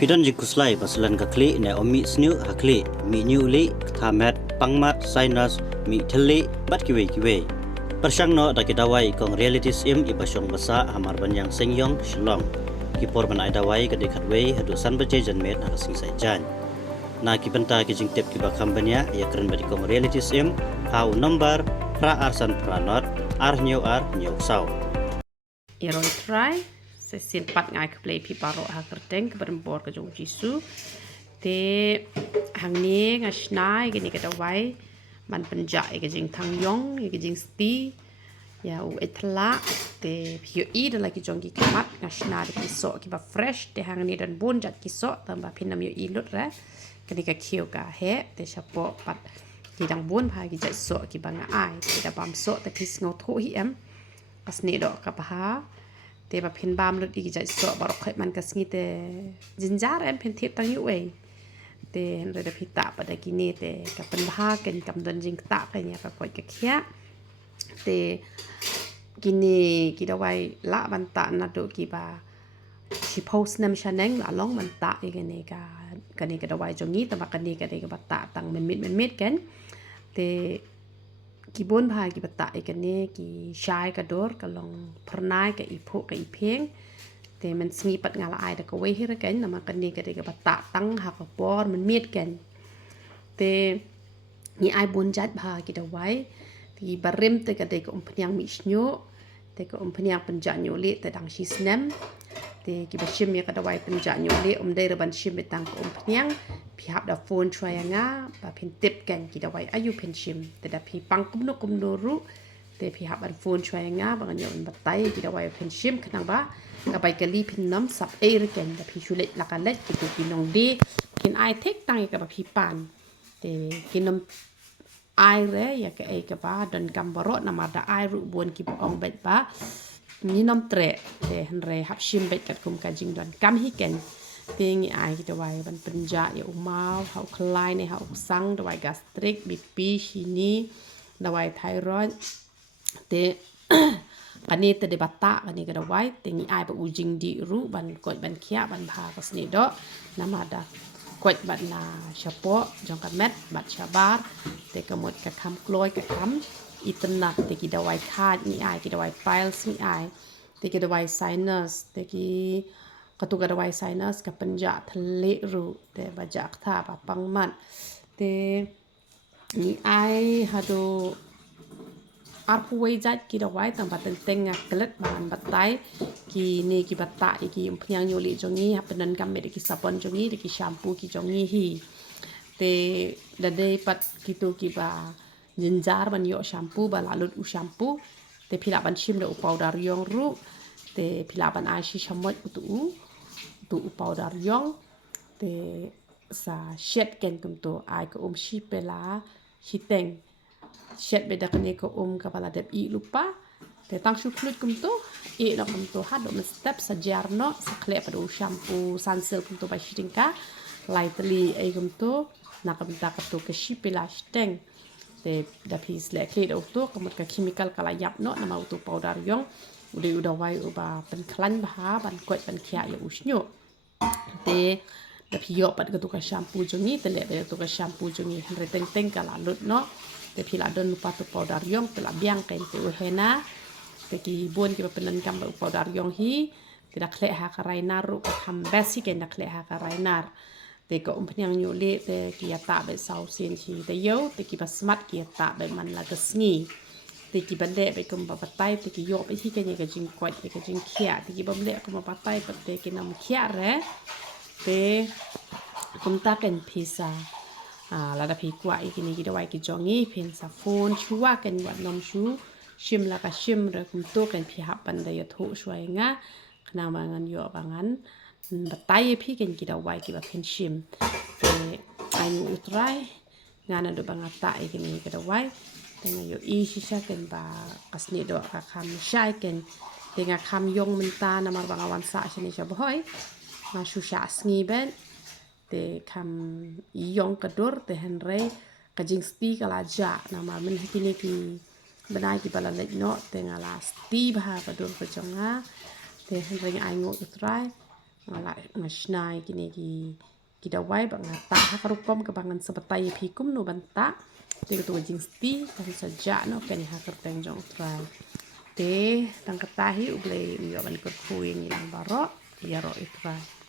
Pidon jikuslai basalan kakli ne mihshniuh ha kli mi Ñiuhlieh thamet pangmat sinus mi theli bat kiwe persang no da dawai kong reality sim ipasong basa hamar banyang sengyong shlong kipor banai dawai ka dekhatwe hadu san baje janmet ha sing sai jan na kipenta ki jingtep ki bakam banya ya keren badi kong reality sim hau number pra arsan pranot arnyo sau Iroi try sesin pat ngai ke play pi baroh ha kerteng ke berembor ke jong jisu te hang ni ngasnai gini ke dawai man penjak ke jing thang yong ke jing sti ya u etla te pio I dan lagi jong ki kemat ngasna de kiso ki ba fresh te hang ni dan bon jat kiso tambah pinam yo I lut ra kini ka kiu ka he te chapo pat ki dang bon pha ki jat so ki banga ai te da bam so te pis ngau tho hi em asni do ka pa te ba phin bam lut I jai so baroh khai man ka sngi te jinjar em phin thip tang yu ei te re da phita pa da kini te ka pan bha ken kam don jing ta ka nya ka koi ka khia te kini ki dawai la ban ta na do ki ba si post nam shaneng la long man ta I ka ni ka dawai jongngi ta ba ka ni ka de ka ba ta tang men mit ken te ki bon bha ki bata ikane ki shai ka dor ka long pernai ka ipo ka ipeng te man sngi pat ngala ai da ka we hira ken na ma ka ni ka de ka bata tang ha ka por man miet ken te ni ai bon jat bha ki da wai ki barim te ka de ka Umphniang mihshniuh te ka Umphniang penja Ñiuhlieh te dang shi snem te ki ba shim ya ka da wai penja Ñiuhlieh de ban shim betang ka Umphniang pi hab da phone chwayanga ba phin tip ken ki da wai ayu phin shim te da pi pang kum no ru te pi hab an phone chwayanga ba ngan yo batai ki da wai phin shim khnang ba ka bai ka li phin nam sap e re ken da pi shulet la ka let ki nong de kin ai tek tang ka ba pi pan te kin nam ai re ya ka e ka ba don kam baroh na ma da ai ru bon ki ba ong bet ba ni nam tre te han re hab shim bet kat kum ka jing don kam hi ken ting ai ki dawai ban penja ya umau hau klai ne hau sang dawai gastrik BP shini dawai thyroid te kani te de bata kani ka dawai tingi ai ba ujing di ru ban koi ban kia ban bha ka sni do namada koi ban na chapo jong ka met bat chabar te ka mot ka kham kloi ka kham itnak te ki dawai khat ni ai ki dawai piles ni ai te ki dawai sinus te ki katu ka dawai sinus ka penja thale ru te bajak tha ba pangman te ni ai hado arpuwei jat ki dawai tang bateng teng klet ban batai ki ni ki bata ki Umphniang Ñiuhlieh jongngi hapenan kam me ki sabon jongngi ki shampoo ki jongngi hi te dade pat kitu ki ba jinjar ban yo shampoo ba lalut u shampoo te phila ban shim de u powder yong ru te phila ban ai shi chamot tu powder yong te sa shet ken kum to ai ko shi pela hiteng shet be da kane ko ka pala dep I lupa te tang shu klut kum to no kum to ha do step sa jarno sa khle pa do shampoo sunsilk kum to ba shitingka lightly ai kum to na kum ta ka to ka shi pela shteng te da pis le kle do to kamot ka chemical kala yap no na ma to powder yong udah wai uba pen klan bah ban koi ban kia ya usnyo te da pio pat ka to ka shampoo jongi te le to ka shampoo jongi re teng kala lut no te pila don lupa to powder yong te la biang ken te hena te ki bon ki penan kam powder yong hi te da khle ha ka rainar ru ka kham besi ken da khle ha ka rainar te ko Umphniang Ñiuhlieh te ki ata be sau sin chi te yo te ki ba smart ki ata be man la ka sngi te ki bande be kum ba patai te ki yo be hi ka ni ka jing kwat ka jing khia te ki bamle kum ba patai pa te ki nam khia re te kum ta ken phisa la da phi kwa ki ni ki dawai ki jongngi phin sa phone chuwa ken wat nom shu shim la ka shim re kum to ken phi hap pan da yo thu shwai nga khna ma ngan yo ba ngan batai phi ken ki dawai ki ba phin shim te ai nu utrai ngana do bangata ki ni ki dawai tenga yo I shisha ken ba kasni do ka kham shai ken tenga kham yong menta na mar bangawan sa shini shaboy ma shu sha sngi ben te kham yong kadur te henre ka jing sti kala ja na ma men hitini ki banai ki bala let no tenga la sti ba kadur ka jonga te henre ai ngo utrai ngala ngasnai gini gi dawai bang ngata hakarukom kebangan sebetai pikum no banta te tu jing sti kan saja no kan hakerteng jong try te tang ketahi ublei yo ban kurkuing ilang baroh ya ro itrai